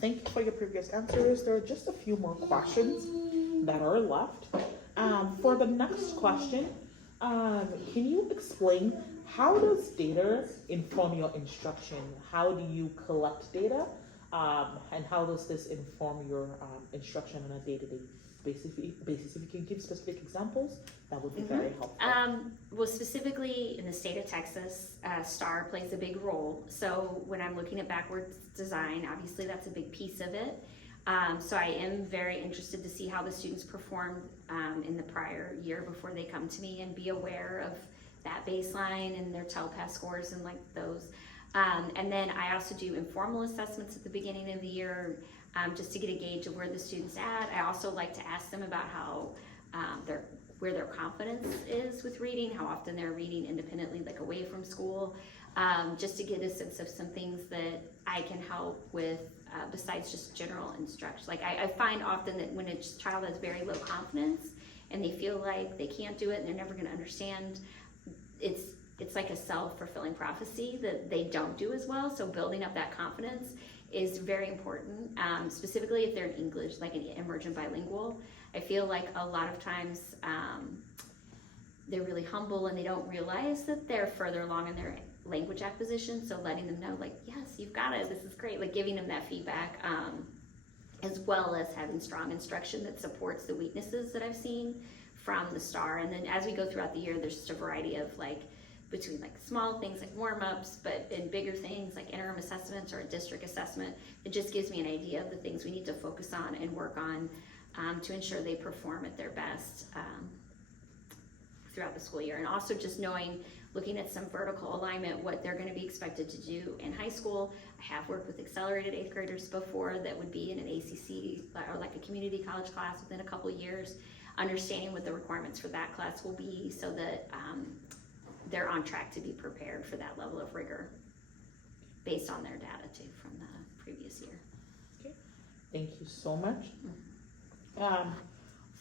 Thank you for your previous answers. There are just a few more questions that are left. For the next question, can you explain how does data inform your instruction? How do you collect data? And how does this inform your instruction on a day-to-day basis? If you can give specific examples, that would be very helpful. Well, specifically in the state of Texas, STAR plays a big role. So when I'm looking at backwards design, obviously that's a big piece of it. So I am very interested to see how the students performed in the prior year before they come to me, and be aware of that baseline and their TELPAS scores and like those. And then I also do informal assessments at the beginning of the year, just to get a gauge of where the student's at. I also like to ask them about how where their confidence is with reading, how often they're reading independently, like away from school, just to get a sense of some things that I can help with besides just general instruction. Like I find often that when a child has very low confidence and they feel like they can't do it and they're never going to understand, it's like a self-fulfilling prophecy that they don't do as well. So building up that confidence is very important, specifically if they're in English, like an emergent bilingual. I feel like a lot of times they're really humble and they don't realize that they're further along in their language acquisition. So letting them know, like, yes, you've got it, this is great, like giving them that feedback, as well as having strong instruction that supports the weaknesses that I've seen from the STAR. And then as we go throughout the year, there's just a variety of like, between like small things like warm-ups, but in bigger things like interim assessments or a district assessment, it just gives me an idea of the things we need to focus on and work on to ensure they perform at their best throughout the school year. And also just knowing, looking at some vertical alignment, what they're going to be expected to do in high school. I have worked with accelerated 8th graders before that would be in an ACC or like a community college class within a couple years, understanding what the requirements for that class will be so that they're on track to be prepared for that level of rigor based on their data too from the previous year. Okay, thank you so much.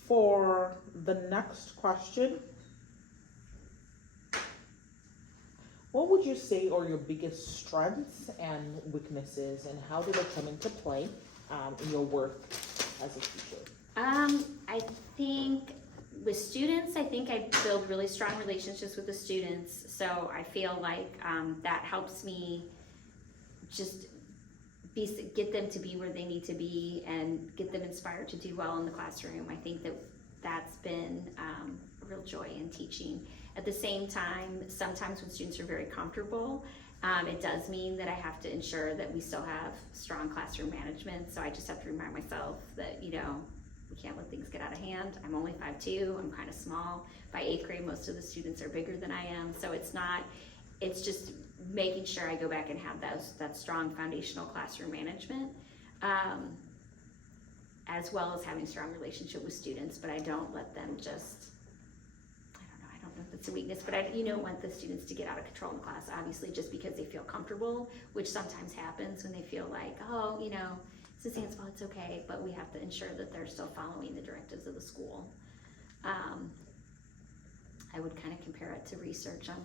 For the next question, what would you say are your biggest strengths and weaknesses, and how do they come into play in your work as a teacher? I think with students, I think I build really strong relationships with the students. So I feel like that helps me just get them to be where they need to be and get them inspired to do well in the classroom. I think that that's been a real joy in teaching. At the same time, sometimes when students are very comfortable, it does mean that I have to ensure that we still have strong classroom management. So I just have to remind myself that, you know, we can't let things get out of hand. I'm only 5'2", I'm kind of small. By 8th grade, most of the students are bigger than I am. So it's just making sure I go back and have that strong foundational classroom management, as well as having a strong relationship with students, but I don't let them just, I don't know if it's a weakness, but you don't want the students to get out of control in the class, obviously, just because they feel comfortable, which sometimes happens when they feel like, oh, you know, it's the well, it's okay, but we have to ensure that they're still following the directives of the school. I would kind of compare it to research on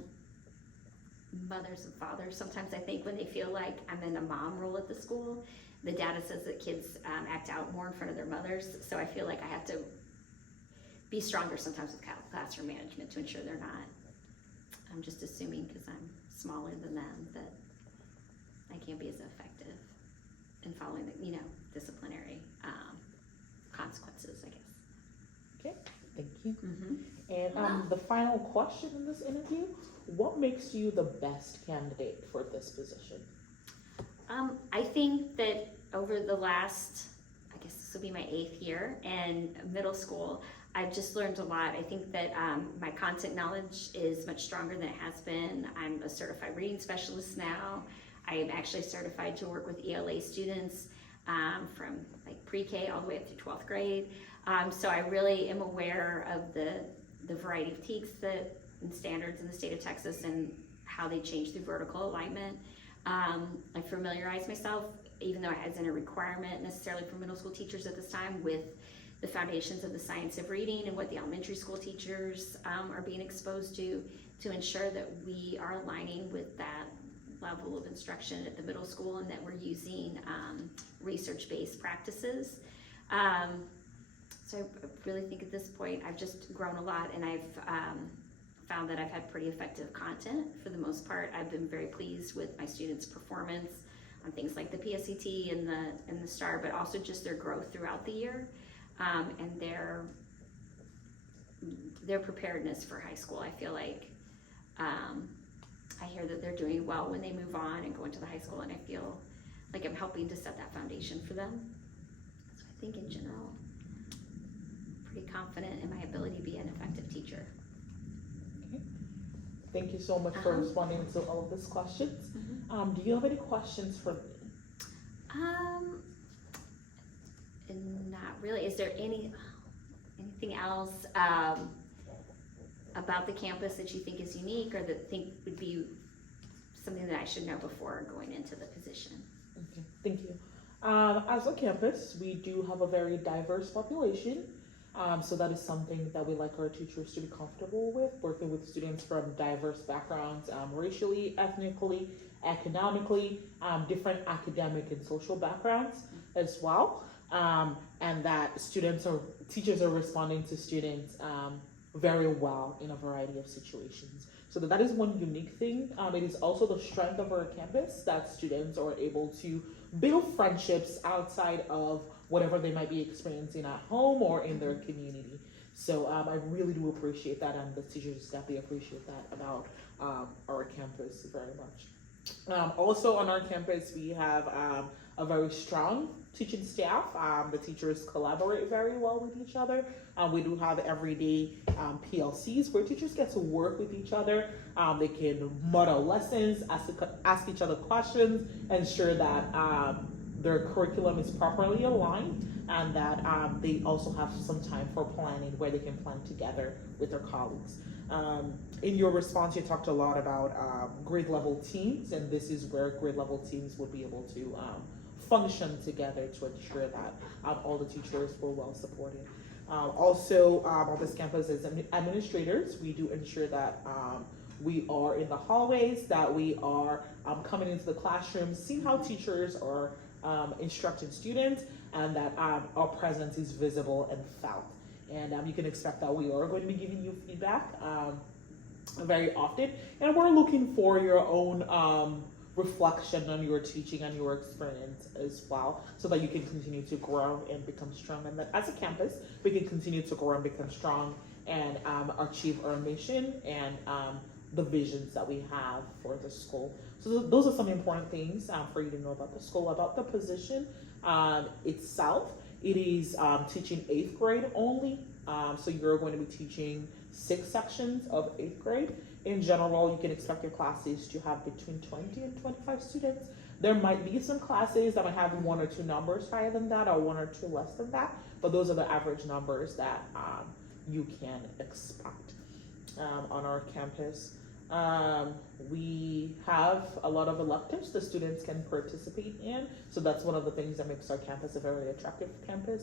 mothers and fathers. Sometimes I think when they feel like I'm in a mom role at the school, the data says that kids act out more in front of their mothers, so I feel like I have to be stronger sometimes with classroom management to ensure they're not, I'm just assuming because I'm smaller than them that I can't be as effective in following the, you know, disciplinary consequences, I guess. Okay, thank you. Mm-hmm. And the final question in this interview, what makes you the best candidate for this position? I think that over the last, I guess this will be my 8th year in middle school, I've just learned a lot. I think that my content knowledge is much stronger than it has been. I'm a certified reading specialist now. I am actually certified to work with ELA students from like pre-K all the way up to 12th grade. So I really am aware of the variety of TEKS and standards in the state of Texas and how they change through vertical alignment. I familiarize myself, even though it hasn't a requirement necessarily for middle school teachers at this time, with the foundations of the science of reading and what the elementary school teachers are being exposed to ensure that we are aligning with that level of instruction at the middle school, and that we're using research-based practices. So I really think at this point I've just grown a lot, and I've found that I've had pretty effective content for the most part. I've been very pleased with my students' performance on things like the PSET and the STAR, but also just their growth throughout the year, and their preparedness for high school. I feel like I hear that they're doing well when they move on and go into the high school, and I feel like I'm helping to set that foundation for them. So I think in general, pretty confident in my ability to be an effective teacher. Okay. Thank you so much for responding to all of these questions. Do you have any questions for me? Not really. Is there anything else about the campus that you think is unique, or that think would be something that I should know before going into the position? Okay, thank you. As a campus, we do have a very diverse population. So that is something that we like our teachers to be comfortable with, working with students from diverse backgrounds, racially, ethnically, economically, different academic and social backgrounds as well. And that teachers are responding to students very well in a variety of situations. So that is one unique thing. It is also the strength of our campus that students are able to build friendships outside of whatever they might be experiencing at home or in their community. So I really do appreciate that, and the teachers definitely appreciate that about our campus very much. Also on our campus, we have a very strong teaching staff. The teachers collaborate very well with each other. We do have everyday PLCs where teachers get to work with each other. They can model lessons, ask each other questions, ensure that their curriculum is properly aligned, and that they also have some time for planning where they can plan together with their colleagues. In your response, you talked a lot about grade level teams, and this is where grade level teams would be able to function together to ensure that all the teachers were well supported. Also, on this campus as administrators, we do ensure that we are in the hallways, that we are coming into the classrooms, seeing how teachers are instructing students, and that our presence is visible and felt. And you can expect that we are going to be giving you feedback very often, and we're looking for your own reflection on your teaching and your experience as well, so that you can continue to grow and become strong, and that as a campus we can continue to grow and become strong and achieve our mission and the visions that we have for the school. So those are some important things for you to know about the school. About the position itself, it is teaching 8th grade only. So you're going to be teaching 6 sections of 8th grade. In general, you can expect your classes to have between 20 and 25 students. There might be some classes that might have 1 or 2 numbers higher than that, or 1 or 2 less than that, but those are the average numbers that you can expect on our campus. We have a lot of electives the students can participate in, so that's one of the things that makes our campus a very attractive campus.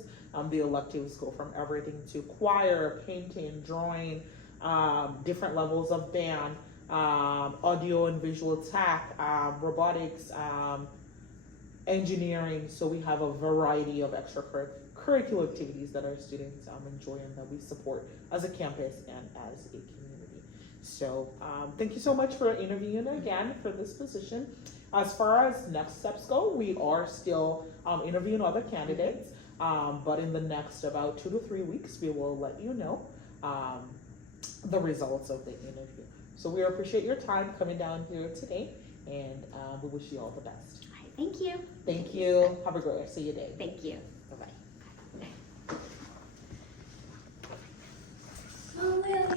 The electives go from everything to choir, painting, drawing, different levels of band, audio and visual tech, robotics, engineering. So we have a variety of extracurricular activities that our students enjoy and that we support as a campus and as a community. So thank you so much for interviewing again for this position. As far as next steps go, we are still interviewing other candidates, but in the next about 2 to 3 weeks, we will let you know the results of the interview. So we appreciate your time coming down here today, and we wish you all the best. All right, thank you. Thank you. Have a great rest of your day. Thank you. Bye-bye.